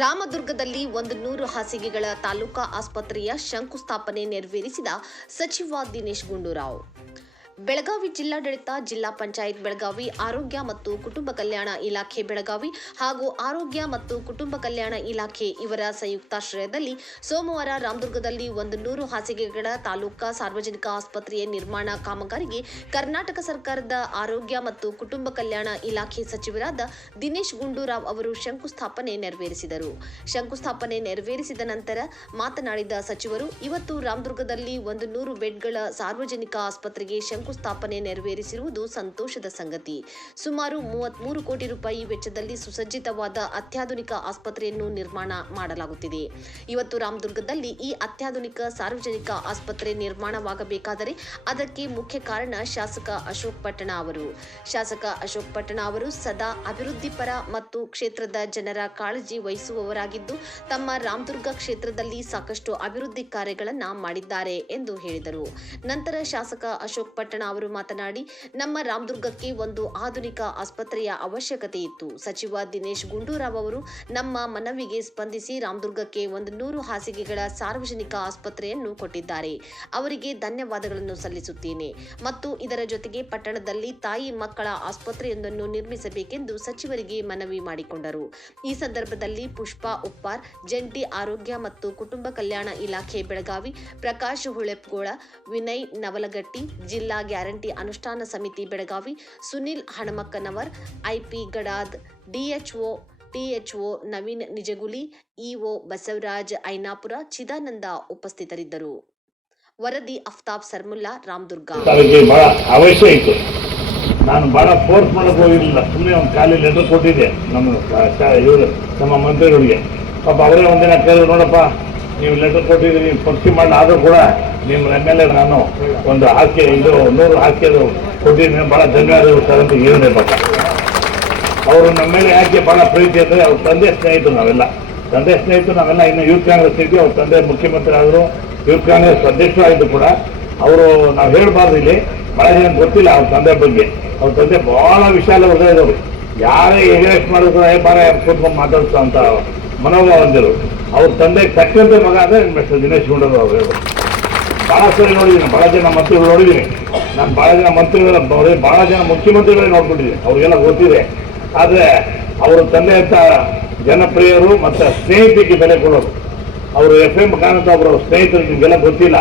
ರಾಮದುರ್ಗದಲ್ಲಿ 100 ಹಾಸಿಗೆಗಳ ತಾಲೂಕಾ ಆಸ್ಪತ್ರೆಯ ಶಂಕುಸ್ಥಾಪನೆ ನೆರವೇರಿಸಿದ ಸಚಿವ ದಿನೇಶ್ ಗುಂಡೂರಾವ್. ಬೆಳಗಾವಿ ಜಿಲ್ಲಾಡಳಿತ, ಜಿಲ್ಲಾ ಪಂಚಾಯತ್ ಬೆಳಗಾವಿ, ಆರೋಗ್ಯ ಮತ್ತು ಕುಟುಂಬ ಕಲ್ಯಾಣ ಇಲಾಖೆ ಬೆಳಗಾವಿ ಹಾಗೂ ಆರೋಗ್ಯ ಮತ್ತು ಕುಟುಂಬ ಕಲ್ಯಾಣ ಇಲಾಖೆ ಇವರ ಸಂಯುಕ್ತಾಶ್ರಯದಲ್ಲಿ ಸೋಮವಾರ ರಾಮದುರ್ಗದಲ್ಲಿ 100 ಹಾಸಿಗೆಗಳ ತಾಲೂಕಾ ಸಾರ್ವಜನಿಕ ಆಸ್ಪತ್ರೆಯ ನಿರ್ಮಾಣ ಕಾಮಗಾರಿಗೆ ಕರ್ನಾಟಕ ಸರ್ಕಾರದ ಆರೋಗ್ಯ ಮತ್ತು ಕುಟುಂಬ ಕಲ್ಯಾಣ ಇಲಾಖೆ ಸಚಿವರಾದ ದಿನೇಶ್ ಗುಂಡೂರಾವ್ ಅವರು ಶಂಕುಸ್ಥಾಪನೆ ನೆರವೇರಿಸಿದರು. ಶಂಕುಸ್ಥಾಪನೆ ನೆರವೇರಿಸಿದ ನಂತರ ಮಾತನಾಡಿದ ಸಚಿವರು, ಇವತ್ತು ರಾಮದುರ್ಗದಲ್ಲಿ 100 ಬೆಡ್ಗಳ ಸಾರ್ವಜನಿಕ ಆಸ್ಪತ್ರೆಗೆ ಶಂಕುಸ್ಥಾಪನೆ ನೆರವೇರಿಸಿರುವುದು ಸಂತೋಷದ ಸಂಗತಿ. ಸುಮಾರು 33 ಕೋಟಿ ರೂಪಾಯಿ ವೆಚ್ಚದಲ್ಲಿ ಸುಸಜ್ಜಿತವಾದ ಅತ್ಯಾಧುನಿಕ ಆಸ್ಪತ್ರೆಯನ್ನು ನಿರ್ಮಾಣ ಮಾಡಲಾಗುತ್ತಿದೆ. ಇವತ್ತು ರಾಮದುರ್ಗದಲ್ಲಿ ಈ ಅತ್ಯಾಧುನಿಕ ಸಾರ್ವಜನಿಕ ಆಸ್ಪತ್ರೆ ನಿರ್ಮಾಣವಾಗಬೇಕಾದರೆ ಅದಕ್ಕೆ ಮುಖ್ಯ ಕಾರಣ ಶಾಸಕ ಅಶೋಕ್ ಪಟ್ಟಣ ಅವರು. ಶಾಸಕ ಅಶೋಕ್ ಪಟ್ಟಣ ಅವರು ಸದಾ ಅಭಿವೃದ್ಧಿ ಪರ ಮತ್ತು ಕ್ಷೇತ್ರದ ಜನರ ಕಾಳಜಿ ವಹಿಸುವವರಾಗಿದ್ದು, ತಮ್ಮ ರಾಮದುರ್ಗ ಕ್ಷೇತ್ರದಲ್ಲಿ ಸಾಕಷ್ಟು ಅಭಿವೃದ್ಧಿ ಕಾರ್ಯಗಳನ್ನು ಮಾಡಿದ್ದಾರೆ ಎಂದು ಹೇಳಿದರು. ನಂತರ ಶಾಸಕ ಅಶೋಕ್ ಪಟ್ಟಣ ಅವರು ಮಾತನಾಡಿ, ನಮ್ಮ ರಾಮದುರ್ಗಕ್ಕೆ ಒಂದು ಆಧುನಿಕ ಆಸ್ಪತ್ರೆಯ ಅವಶ್ಯಕತೆ ಇತ್ತು. ಸಚಿವ ದಿನೇಶ್ ಗುಂಡೂರಾವ್ ಅವರು ನಮ್ಮ ಮನವಿಗೆ ಸ್ಪಂದಿಸಿ ರಾಮದುರ್ಗಕ್ಕೆ 100 ಹಾಸಿಗೆಗಳ ಸಾರ್ವಜನಿಕ ಆಸ್ಪತ್ರೆಯನ್ನು ಕೊಟ್ಟಿದ್ದಾರೆ. ಅವರಿಗೆ ಧನ್ಯವಾದಗಳನ್ನು ಸಲ್ಲಿಸುತ್ತೇನೆ ಮತ್ತು ಇದರ ಜೊತೆಗೆ ಪಟ್ಟಣದಲ್ಲಿ ತಾಯಿ ಮಕ್ಕಳ ಆಸ್ಪತ್ರೆಯೊಂದನ್ನು ನಿರ್ಮಿಸಬೇಕೆಂದು ಸಚಿವರಿಗೆ ಮನವಿ ಮಾಡಿಕೊಂಡರು. ಈ ಸಂದರ್ಭದಲ್ಲಿ ಪುಷ್ಪಾ ಉಪ್ಪಾರ್, ಜಂಟಿ ಆರೋಗ್ಯ ಮತ್ತು ಕುಟುಂಬ ಕಲ್ಯಾಣ ಇಲಾಖೆ ಬೆಳಗಾವಿ, ಪ್ರಕಾಶ್ ಹುಳೆಪ್ಗೋಳ, ವಿನಯ್ ನವಲಗಟ್ಟಿ, ಜಿಲ್ಲಾ ಗ್ಯಾರಂಟಿ ಅನುಷ್ಠಾನ ಸಮಿತಿ Belagavi, Sunil Hanamakkanavar, IP Gadad, THO Naveen Nijaguli, EO Basavaraj Ainapura, Chidananda ಉಪಸ್ಥಿತರಿದ್ದರು. ವರದಿ ಅಫ್ತಾಬ್ ಸರ್ಮುಲ್ಲಾ, ರಾಮದುರ್ಗ. ಅವಶ್ಯ ಇತ್ತು. ನಾನು ಬಹಳ ಫೋರ್ಸ್ ಮಾಡಕ್ ಹೋಗಿರಲಿಲ್ಲ, ಸುಮ್ಮನೆ ಒಂದು ಖಾಲಿ ಲೆಟರ್ ಕೊಟ್ಟಿದ್ದೆ ನಮ್ಮ ಮಂತ್ರಿಗಳಿಗೆ. ಪಾಪ ಅವರೇ ಒಂದಿನ ಕೇಳಿದ್ರು, ನೋಡಪ್ಪ ನೀವು ಲೆಟರ್ ಕೊಟ್ಟಿದ್ದೀರಿ, ಪಕ್ಷಿ ಮಾಡಲಾದರೂ ಕೂಡ ನಿಮ್ಮ MLA ನಾನು ಒಂದು ಹಾಕಿ 100 ಹಾಕಿದ್ದು ಕೊಟ್ಟಿದ್ದೀನಿ, ಭಾಳ ಧನ್ಯವಾದಗಳು ಸರ್ ಅಂತ ಹೇಳಿದೆ. ಪಾಪ ಅವರು ನಮ್ಮ ಮೇಲೆ ಯಾಕೆ ಭಾಳ ಪ್ರೀತಿ ಅಂದರೆ ಅವ್ರ ತಂದೆ ಸ್ನೇಹಿತರು ನಾವೆಲ್ಲ ಇನ್ನು ಯೂತ್ ಕಾಂಗ್ರೆಸ್ ಇದ್ವಿ. ಅವ್ರ ತಂದೆ ಮುಖ್ಯಮಂತ್ರಿ ಆದರು, ಯೂತ್ ಕಾಂಗ್ರೆಸ್ ಅಧ್ಯಕ್ಷರಾಗಿದ್ದು ಕೂಡ. ಅವರು ನಾವು ಹೇಳಬಾರ್ದು, ಇಲ್ಲಿ ಭಾಳ ಜನ ಗೊತ್ತಿಲ್ಲ ಅವ್ರ ತಂದೆ ಬಗ್ಗೆ. ಅವ್ರ ತಂದೆ ಭಾಳ ವಿಶಾಲ ಹೃದಯದವರು, ಯಾರೇ ಎಗ್ರೆಸ್ಟ್ ಮಾಡಿದ್ರು ಬಾರ ಕೂತ್ಕೊಂಡು ಮಾತಾಡ್ಸೋ ಅಂತ ಮನೋಭಾವ ಹೊಂದಿರು. ಅವ್ರ ತಂದೆಗೆ ತಕ್ಕಂತೆ ಮಗ ಅಂದರೆ ಮಿಸ್ಟರ್ ದಿನೇಶ್ ಗುಂಡೂರಾವ್ ಅವರು ಹೇಳೋದು. ಭಾಳ ಸರಿ ನೋಡಿದ್ದೀನಿ, ಭಾಳ ಜನ ಮಂತ್ರಿಗಳು ನೋಡಿದ್ದೀನಿ. ನಾನು ಭಾಳ ಜನ ಮಂತ್ರಿಗಳ ಭಾಳ ಜನ ಮುಖ್ಯಮಂತ್ರಿಗಳೇ ನೋಡ್ಕೊಂಡಿದ್ದೀನಿ, ಅವ್ರಿಗೆಲ್ಲ ಗೊತ್ತಿದೆ. ಆದರೆ ಅವರ ತಂದೆ ಅಂತ ಜನಪ್ರಿಯರು ಮತ್ತು ಸ್ನೇಹಿತಿಗೆ ಬೆಲೆ ಕೊಡೋರು. ಅವರು FM ಖಾನ್ ಅಂತ ಒಬ್ಬರು ಸ್ನೇಹಿತರು, ನಿಮಗೆಲ್ಲ ಗೊತ್ತಿಲ್ಲ.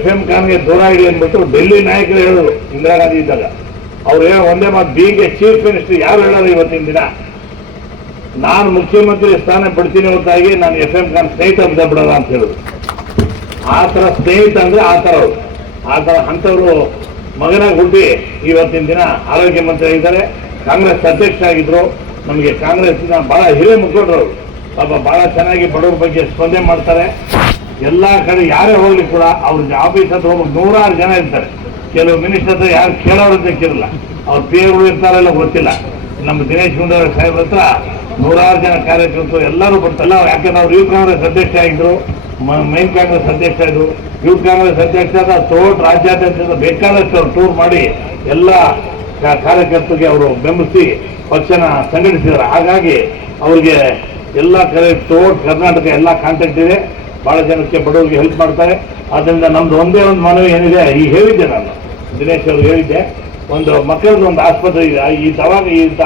FM ಖಾನ್ಗೆ ದೂರ ಇಡಿ ಅಂದ್ಬಿಟ್ಟು ಡೆಲ್ಲಿ ನಾಯಕರು ಹೇಳೋರು ಇಂದಿರಾ ಗಾಂಧಿ ಇದ್ದಾಗ. ಅವ್ರು ಹೇಳೋ ಒಂದೇ ಮಾತು, ಬೀಯಿಂಗ್ ಎ ಚೀಫ್ ಮಿನಿಸ್ಟರ್ ಯಾರು ಹೇಳೋರು ಇವತ್ತಿನ ದಿನ, ನಾನು ಮುಖ್ಯಮಂತ್ರಿ ಸ್ಥಾನ ಬಿಡ್ತೀನಿ ಹೊರತಾಗಿ ನಾನು FM ಖಾನ್ ಸ್ನೇಹಿತ ಬಿಡೋಲ್ಲ ಅಂತ ಹೇಳೋದು. ಆ ಥರ ಸ್ನೇಹಿತ ಅಂದರೆ ಆ ಥರ ಅಂಥವ್ರು ಮಗನಾಗಿ ಹುಟ್ಟಿ ಇವತ್ತಿನ ದಿನ ಆರೋಗ್ಯ ಮಂತ್ರಿ ಆಗಿದ್ದಾರೆ, ಕಾಂಗ್ರೆಸ್ ಅಧ್ಯಕ್ಷರಾಗಿದ್ದರು. ನಮಗೆ ಕಾಂಗ್ರೆಸ್ಸಿನ ಭಾಳ ಹಿರಿಯ ಮುಖಂಡರು. ಪಾಪ ಭಾಳ ಚೆನ್ನಾಗಿ ಬಡವರ ಬಗ್ಗೆ ಸ್ಪಂದನೆ ಮಾಡ್ತಾರೆ. ಎಲ್ಲ ಕಡೆ ಯಾರೇ ಹೋಗ್ಲಿ ಕೂಡ ಅವ್ರ ಆಫೀಸ್ ಹತ್ರ ಹೋಗಿ 100 ಜನ ಇರ್ತಾರೆ. ಕೆಲವು ಮಿನಿಸ್ಟರ್ ಹತ್ರ ಯಾರು ಕೇಳೋರಂತ ಕೇಳಿಲ್ಲ, ಅವ್ರ PAಗಳು ಇರ್ತಾರಲ್ಲ ಗೊತ್ತಿಲ್ಲ. ನಮ್ಮ ದಿನೇಶ್ ಗುಂಡೂರಾವ್ ಸಾಹೇಬ್ರ ಹತ್ರ 100 ಜನ ಕಾರ್ಯಕರ್ತರು ಎಲ್ಲರೂ ಬರ್ತಾರಲ್ಲ. ಯಾಕೆಂದ್ರೆ ಅವ್ರು ಯೂತ್ ಕಾಂಗ್ರೆಸ್ ಅಧ್ಯಕ್ಷ ಆಗಿದ್ರು, ಮೈನ್ ಕಾಂಗ್ರೆಸ್ ಅಧ್ಯಕ್ಷ ಆಗಿದ್ರು. ಯೂತ್ ಕಾಂಗ್ರೆಸ್ ಅಧ್ಯಕ್ಷರಾದ ತೋಟ ರಾಜ್ಯಾದ್ಯಂತ ಬೇಕಾದಷ್ಟು ಅವರು ಟೂರ್ ಮಾಡಿ ಎಲ್ಲ ಕಾರ್ಯಕರ್ತರಿಗೆ ಅವರು ಬೆಂಬಲಿಸಿ ಪಕ್ಷನ ಸಂಘಟಿಸಿದ್ದಾರೆ. ಹಾಗಾಗಿ ಅವ್ರಿಗೆ ಎಲ್ಲ ಕಡೆ ಕರ್ನಾಟಕ ಎಲ್ಲ ಕಾಂಟ್ಯಾಕ್ಟ್ ಇದೆ, ಭಾಳ ಜನಕ್ಕೆ ಬಡವರಿಗೆ ಹೆಲ್ಪ್ ಮಾಡ್ತಾರೆ. ಆದ್ದರಿಂದ ನಮ್ದು ಒಂದೇ ಒಂದು ಮನವಿ ಏನಿದೆ, ಈಗ ಹೇಳಿದ್ದೆ ನಾನು, ದಿನೇಶ್ ಅವರು ಹೇಳಿದ್ದೆ, ಒಂದು ಮಕ್ಕಳದ್ದು ಒಂದು ಆಸ್ಪತ್ರೆ ಇದೆ. ಈ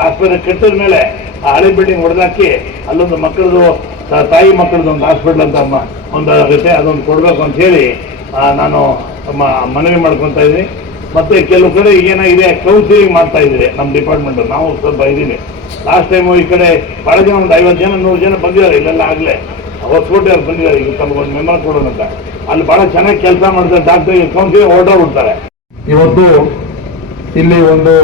ಆಸ್ಪತ್ರೆ ಕಟ್ಟಿದ ಮೇಲೆ ಆ ಹಳೆ ಬಿಲ್ಡಿಂಗ್ ಹೊಡೆದಾಕಿ ಅಲ್ಲೊಂದು ಮಕ್ಕಳದು ತಾಯಿ ಮಕ್ಕಳದ್ದು ಒಂದು ಹಾಸ್ಪಿಟ್ಲ್ ಅಂತ ಒಂದು ಆಗುತ್ತೆ, ಅದೊಂದು ಕೊಡಬೇಕು ಅಂತ ಹೇಳಿ ನಾನು ಮನವಿ ಮಾಡ್ಕೊತಾ ಇದ್ದೀನಿ. ಮತ್ತು ಕೆಲವು ಕಡೆ ಏನಾಗಿದೆ, ಕೌನ್ಸಿಲಿಂಗ್ ಮಾಡ್ತಾ ಇದ್ದೀವಿ ನಮ್ಮ ಡಿಪಾರ್ಟ್ಮೆಂಟ್, ನಾವು ಸ್ವಲ್ಪ ಇದ್ದೀವಿ. ಲಾಸ್ಟ್ ಟೈಮು ಈ ಕಡೆ ಭಾಳ ಜನ ಒಂದು 50 ಜನ 100 ಜನ ಬಂದಿದ್ದಾರೆ, ಇಲ್ಲೆಲ್ಲ ಆಗಲೇ ಹೊಸಕೋಟೆ ಅವ್ರು ಬಂದಿದ್ದಾರೆ. ಈಗ ತಮಗೊಂದು ಮೆಂಬರ್ ಕೊಡೋಣ ಅಂತ ಅಲ್ಲಿ ಭಾಳ ಚೆನ್ನಾಗಿ ಕೆಲಸ ಮಾಡ್ತಾರೆ ಡಾಕ್ಟರ್. ಕೌನ್ಸಿಲಿಂಗ್ ಹೊರಟೋಗ್ಬಿಡ್ತಾರೆ. ಇವತ್ತು ಇಲ್ಲಿ ಒಂದು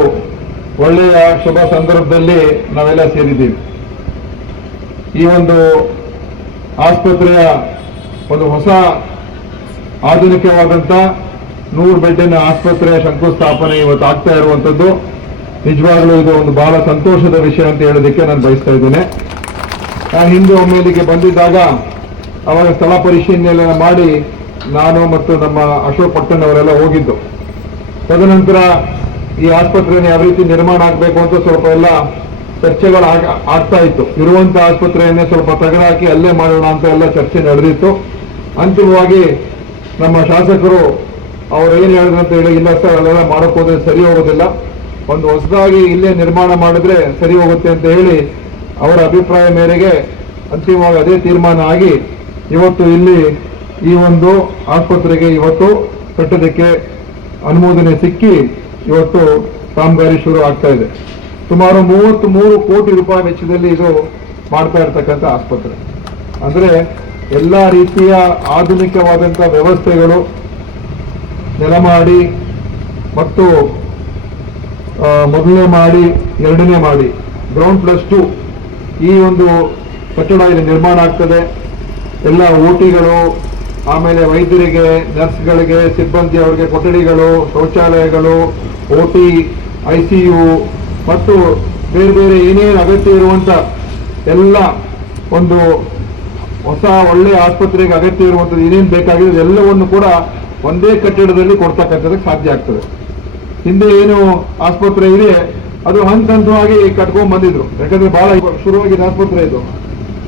ಒಳ್ಳೆಯ ಶುಭ ಸಂದರ್ಭದಲ್ಲಿ ನಾವೆಲ್ಲ ಸೇರಿದ್ದೀವಿ. ಈ ಒಂದು ಆಸ್ಪತ್ರೆಯ ಒಂದು ಹೊಸ ಆಧುನಿಕವಾದಂಥ 100 ಬೆಡ್ಡಿನ ಆಸ್ಪತ್ರೆಯ ಶಂಕುಸ್ಥಾಪನೆ ಇವತ್ತು ಆಗ್ತಾ ಇರುವಂಥದ್ದು ನಿಜವಾಗ್ಲೂ ಇದು ಒಂದು ಬಹಳ ಸಂತೋಷದ ವಿಷಯ ಅಂತ ಹೇಳೋದಕ್ಕೆ ನಾನು ಬಯಸ್ತಾ ಇದ್ದೇನೆ. ನಾನು ಹಿಂದೆ ಒಮ್ಮೆ ಇಲ್ಲಿಗೆ ಬಂದಿದ್ದಾಗ ಅವಾಗ ಸ್ಥಳ ಪರಿಶೀಲನೆ ಮಾಡಿ ನಾನು ಮತ್ತು ನಮ್ಮ ಅಶೋಕ್ ಪಟ್ಟಣ್ ಅವರೆಲ್ಲ ಹೋಗಿದ್ದು. ತದನಂತರ ಈ ಆಸ್ಪತ್ರೆಯನ್ನು ಯಾವ ರೀತಿ ನಿರ್ಮಾಣ ಆಗಬೇಕು ಅಂತ ಸ್ವಲ್ಪ ಎಲ್ಲ ಚರ್ಚೆಗಳು ಆಗ್ತಾ ಇತ್ತು. ಇರುವಂತ ಆಸ್ಪತ್ರೆಯನ್ನೇ ಸ್ವಲ್ಪ ತಗರಾಕಿ ಅಲ್ಲೇ ಮಾಡೋಣ ಅಂತ ಎಲ್ಲ ಚರ್ಚೆ ನಡೆದಿತ್ತು. ಅಂತಿಮವಾಗಿ ನಮ್ಮ ಶಾಸಕರು ಅವ್ರು ಏನ್ ಹೇಳಿದ್ರು ಅಂತ ಹೇಳಿ, ಇಲ್ಲ ಸರ್ ಅಲ್ಲೆಲ್ಲ ಮಾಡಕ್ ಹೋದ್ರೆ ಸರಿ ಹೋಗೋದಿಲ್ಲ, ಒಂದು ಹೊಸದಾಗಿ ಇಲ್ಲೇ ನಿರ್ಮಾಣ ಮಾಡಿದ್ರೆ ಸರಿ ಹೋಗುತ್ತೆ ಅಂತ ಹೇಳಿ ಅವರ ಅಭಿಪ್ರಾಯ ಮೇರೆಗೆ ಅಂತಿಮವಾಗಿ ಅದೇ ತೀರ್ಮಾನ ಆಗಿ ಇವತ್ತು ಇಲ್ಲಿ ಈ ಒಂದು ಆಸ್ಪತ್ರೆಗೆ ಇವತ್ತು ಕಟ್ಟೋದಕ್ಕೆ ಅನುಮೋದನೆ ಸಿಕ್ಕಿ ಇವತ್ತು ಕಾಮಗಾರಿ ಶುರು ಆಗ್ತಾ ಇದೆ. ಸುಮಾರು 33 ಕೋಟಿ ರೂಪಾಯಿ ವೆಚ್ಚದಲ್ಲಿ ಇದು ಮಾಡ್ತಾ ಇರ್ತಕ್ಕಂಥ ಆಸ್ಪತ್ರೆ. ಅಂದ್ರೆ ಎಲ್ಲಾ ರೀತಿಯ ಆಧುನಿಕವಾದಂಥ ವ್ಯವಸ್ಥೆಗಳು, ನೆಲಮಾಡಿ ಮತ್ತು ಮೊದಲನೇ ಮಾಡಿ, ಎರಡನೇ ಮಾಡಿ, ಗ್ರೌಂಡ್ +2 ಈ ಒಂದು ಕಟ್ಟಡ ಇಲ್ಲಿ ನಿರ್ಮಾಣ ಆಗ್ತದೆ. ಎಲ್ಲ ಓಟಿಗಳು, ಆಮೇಲೆ ವೈದ್ಯರಿಗೆ, ನರ್ಸ್ಗಳಿಗೆ, ಸಿಬ್ಬಂದಿ ಅವರಿಗೆ ಕೊಠಡಿಗಳು, ಶೌಚಾಲಯಗಳು, ಓಟಿ, ICU ಮತ್ತು ಬೇರೆ ಬೇರೆ ಏನೇನು ಅಗತ್ಯ ಇರುವಂತ ಎಲ್ಲ ಒಂದು ಹೊಸ ಒಳ್ಳೆ ಆಸ್ಪತ್ರೆಗೆ ಅಗತ್ಯ ಇರುವಂಥದ್ದು ಏನೇನು ಬೇಕಾಗಿದೆ ಎಲ್ಲವನ್ನು ಕೂಡ ಒಂದೇ ಕಟ್ಟಡದಲ್ಲಿ ಕೊಡ್ತಕ್ಕಂಥದಕ್ಕೆ ಸಾಧ್ಯ ಆಗ್ತದೆ. ಹಿಂದೆ ಏನು ಆಸ್ಪತ್ರೆ ಇದೆ ಅದು ಹಂತ ಹಂತವಾಗಿ ಕಟ್ಕೊಂಡ್ ಬಂದಿದ್ರು. ಯಾಕಂದ್ರೆ ಬಹಳ ಶುರುವಾಗಿದ್ದ ಆಸ್ಪತ್ರೆ ಇದು.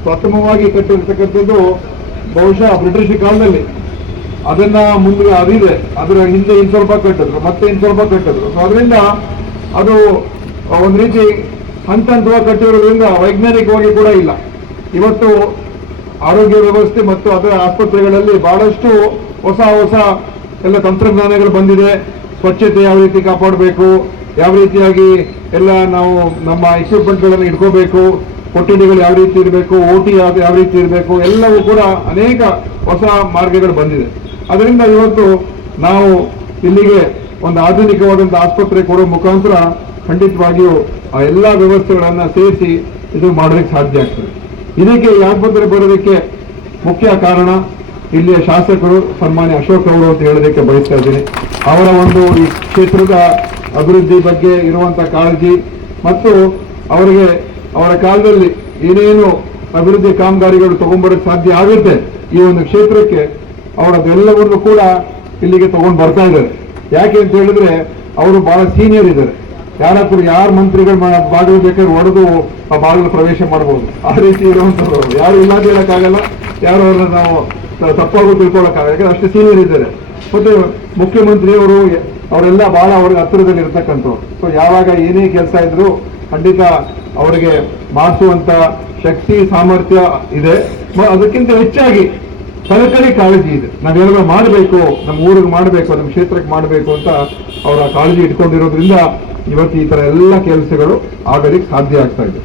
ಪ್ರಥಮವಾಗಿ ಕಟ್ಟಿರ್ತಕ್ಕಂಥದ್ದು ಬಹುಶಃ ಬ್ರಿಟಿಷ್ ಕಾಲದಲ್ಲಿ. ಅದನ್ನ ಮುಂದೆ ಅದಿದೆ, ಅದರ ಹಿಂದೆ ಇನ್ ಸ್ವಲ್ಪ ಕಟ್ಟಿದ್ರು, ಮತ್ತೆ ಇನ್ ಸ್ವಲ್ಪ ಕಟ್ಟಿದ್ರು. ಸೊ ಅದರಿಂದ ಅದು ಒಂದು ರೀತಿ ಹಂತ ಹಂತವಾಗಿ ಕಟ್ಟಿರೋದ್ರಿಂದ ವೈಜ್ಞಾನಿಕವಾಗಿ ಕೂಡ ಇಲ್ಲ. ಇವತ್ತು ಆರೋಗ್ಯ ವ್ಯವಸ್ಥೆ ಮತ್ತು ಅದರ ಆಸ್ಪತ್ರೆಗಳಲ್ಲಿ ಬಹಳಷ್ಟು ಹೊಸ ಹೊಸ ಎಲ್ಲ ತಂತ್ರಜ್ಞಾನಗಳು ಬಂದಿದೆ. ಸ್ವಚ್ಛತೆ ಯಾವ ರೀತಿ ಕಾಪಾಡಬೇಕು, ಯಾವ ರೀತಿಯಾಗಿ ಎಲ್ಲ ನಾವು ನಮ್ಮ ಎಕ್ವಿಪ್ಮೆಂಟ್ಗಳನ್ನು ಇಟ್ಕೋಬೇಕು, ಕೊಠಡಿಗಳು ಯಾವ ರೀತಿ ಇರಬೇಕು, OT ಯಾವ ರೀತಿ ಇರಬೇಕು, ಎಲ್ಲವೂ ಕೂಡ ಅನೇಕ ಹೊಸ ಮಾರ್ಗಗಳು ಬಂದಿದೆ. ಅದರಿಂದ ಇವತ್ತು ನಾವು ಇಲ್ಲಿಗೆ ಒಂದು ಆಧುನಿಕವಾದಂಥ ಆಸ್ಪತ್ರೆ ಕೊಡೋ ಮುಖಾಂತರ ಖಂಡಿತವಾಗಿಯೂ ಆ ಎಲ್ಲ ವ್ಯವಸ್ಥೆಗಳನ್ನ ಸೇರಿಸಿ ಇದು ಮಾಡೋದಕ್ಕೆ ಸಾಧ್ಯ ಆಗ್ತದೆ. ಇದಕ್ಕೆ ಈ ಆಸ್ಪತ್ರೆ ಬರೋದಕ್ಕೆ ಮುಖ್ಯ ಕಾರಣ ಇಲ್ಲಿಯ ಶಾಸಕರು ಸನ್ಮಾನ್ಯ ಅಶೋಕ್ ಅವರು ಅಂತ ಹೇಳೋದಕ್ಕೆ ಬಯಸ್ತಾ ಇದ್ದೀನಿ. ಅವರ ಒಂದು ಈ ಕ್ಷೇತ್ರದ ಅಭಿವೃದ್ಧಿ ಬಗ್ಗೆ ಇರುವಂತ ಕಾಳಜಿ ಮತ್ತು ಅವರಿಗೆ ಅವರ ಕಾಲದಲ್ಲಿ ಏನೇನು ಅಭಿವೃದ್ಧಿ ಕಾಮಗಾರಿಗಳು ತಗೊಂಡ್ಬರಕ್ಕೆ ಸಾಧ್ಯ ಆಗುತ್ತೆ ಈ ಒಂದು ಕ್ಷೇತ್ರಕ್ಕೆ, ಅವರದೆಲ್ಲವನ್ನು ಕೂಡ ಇಲ್ಲಿಗೆ ತಗೊಂಡು ಬರ್ತಾ ಇದ್ದಾರೆ. ಯಾಕೆ ಅಂತ ಹೇಳಿದ್ರೆ ಅವರು ಬಹಳ ಸೀನಿಯರ್ ಇದ್ದಾರೆ. ಯಾರು ಮಂತ್ರಿಗಳು ಬಾಗಿಲು ಬೇಕಾದ್ರೆ ಹೊಡೆದು ಆ ಬಾಗಿಲು ಪ್ರವೇಶ ಮಾಡಬಹುದು, ಆ ರೀತಿ ಇರುವಂತವ್ರು. ಯಾರು ಇಲ್ಲ ಅಂತ ಹೇಳಕ್ಕಾಗಲ್ಲ, ಯಾರು ಅವ್ರನ್ನ ನಾವು ತಪ್ಪಾಗೂ ತಿಳ್ಕೊಳ್ಳೋಕ್ಕಾಗಲ್ಲ, ಯಾಕಂದ್ರೆ ಅಷ್ಟು ಸೀನಿಯರ್ ಇದ್ದಾರೆ. ಮತ್ತೆ ಮುಖ್ಯಮಂತ್ರಿಯವರು ಅವರೆಲ್ಲ ಬಹಳ ಅವ್ರಿಗೆ ಹತ್ತಿರದಲ್ಲಿ ಇರ್ತಕ್ಕಂಥವ್ರು. ಸೊ ಯಾವಾಗ ಏನೇ ಕೆಲಸ ಇದ್ರು ಖಂಡಿತ ಅವರಿಗೆ ಮಾಡಿಸುವಂತ ಶಕ್ತಿ ಸಾಮರ್ಥ್ಯ ಇದೆ. ಅದಕ್ಕಿಂತ ಹೆಚ್ಚಾಗಿ ಕಳಕಳಿ ಕಾಳಜಿ ಇದೆ. ನಾವೆಲ್ಲ ಮಾಡಬೇಕು, ನಮ್ಮ ಊರಿಗೆ ಮಾಡಬೇಕು, ನಮ್ಮ ಕ್ಷೇತ್ರಕ್ಕೆ ಮಾಡಬೇಕು ಅಂತ ಅವರ ಕಾಳಜಿ ಇಟ್ಕೊಂಡಿರೋದ್ರಿಂದ ಇವತ್ತು ಈ ತರ ಎಲ್ಲ ಕೆಲಸಗಳು ಆಗೋದಕ್ಕೆ ಸಾಧ್ಯ ಆಗ್ತಾ ಇದೆ.